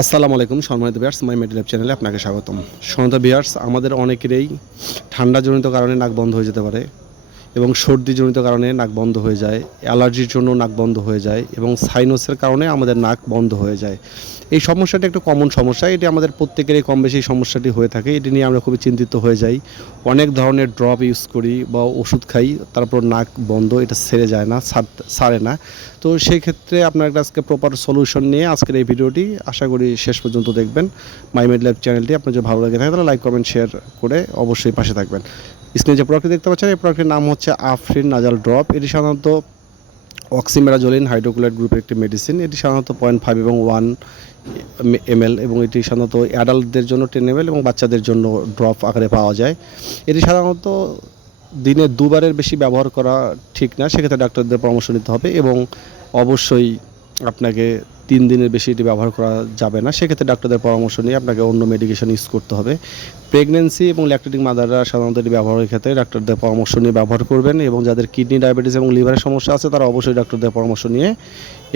আসসালামু আলাইকুম, সম্মানিত বিয়ার্স মাই মেডিল্যাব চ্যানেলে আপনাকে স্বাগতম। সম্মানিত বিয়ার্স আমাদের অনেকেরই ঠান্ডাজনিত কারণে নাক বন্ধ হয়ে যেতে পারে। এবং সর্দিজনিত কারণে নাক বন্ধ হয়ে যায়, অ্যালার্জির জন্য নাক বন্ধ হয়ে যায় এবং সাইনোসের কারণে আমাদের নাক বন্ধ হয়ে যায়। এই সমস্যাটি একটু কমন সমস্যা, এটি আমাদের প্রত্যেকেরই কম বেশি সমস্যাটি হয়ে থাকে। এটি নিয়ে আমরা খুবই চিন্তিত হয়ে যাই। অনেক ধরনের ড্রপ ইউজ করি বা ওষুধ খাই, তারপর নাক বন্ধ, এটা সেরে যায় না, সারে না। তো সেই ক্ষেত্রে আপনার আজকে প্রপার সলিউশন নিয়ে আজকের এই ভিডিওটি আশা করি শেষ পর্যন্ত দেখবেন। মাই মেড ল্যাব চ্যানেলটি আপনার যদি ভালো লাগে থাকে, তাহলে লাইক কমেন্ট শেয়ার করে অবশ্যই পাশে থাকবেন। স্ক্রিনে যে প্রোডাক্টটি দেখতে পাচ্ছেন, এই প্রোডাক্টের নাম হচ্ছে আফরিন নাজাল ড্রপ। এটি সাধারণত অক্সিমেরাজোলিন হাইড্রোকুলেট গ্রুপের একটি মেডিসিন এটি সাধারণত পয়েন্ট ফাইভ এবং ওয়ান এমএল এবং এটি সাধারণত অ্যাডাল্টদের জন্য টেন এমএল এবং বাচ্চাদের জন্য ড্রপ আকারে পাওয়া যায়। এটি সাধারণত দিনে দুবারের বেশি ব্যবহার করা ঠিক না, সেক্ষেত্রে ডাক্তারদের পরামর্শ নিতে হবে এবং অবশ্যই আপনাকে তিন দিনের বেশি এটি ব্যবহার করা যাবে না। সেক্ষেত্রে ডাক্তারদের পরামর্শ নিয়ে আপনাকে অন্য মেডিকেশন ইউজ করতে হবে। প্রেগনেন্সি এবং ল্যাকটেটিং মাদাররা সাধারণত এটি ব্যবহারের ক্ষেত্রে ডাক্তারদের পরামর্শ নিয়ে ব্যবহার করবেন এবং যাদের কিডনি ডায়াবেটিস এবং লিভারের সমস্যা আছে, তারা অবশ্যই ডাক্তারদের পরামর্শ নিয়ে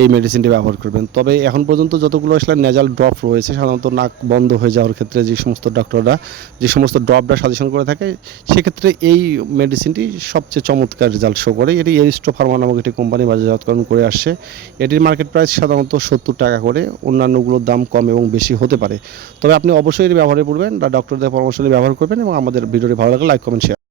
এই মেডিসিনটি ব্যবহার করবেন। তবে এখন পর্যন্ত যতগুলো আসলে নেজাল ড্রপ রয়েছে, সাধারণত নাক বন্ধ হয়ে যাওয়ার ক্ষেত্রে যে সমস্ত ডাক্তাররা, যে সমস্ত ড্রপটা সাজেশন করে থাকে, সেক্ষেত্রে এই মেডিসিনটি সবচেয়ে চমৎকার রেজাল্ট শো করে। এটি এরিস্টো ফার্মা নামক একটি কোম্পানি বাজারজাতকরণ করে আসছে। এটির মার্কেট প্রাইস সাধারণত সত্তর টাকা করে অন্যান্যগুলোর দাম কম এবং বেশি হতে পারে। তবে আপনি অবশ্যই এটি ব্যবহারে পড়বেন বা ডক্টরদের পরামর্শ নিয়ে ব্যবহার করবেন এবং আমাদের ভিডিওটি ভালো লাগলে লাইক কমেন্ট শেয়ার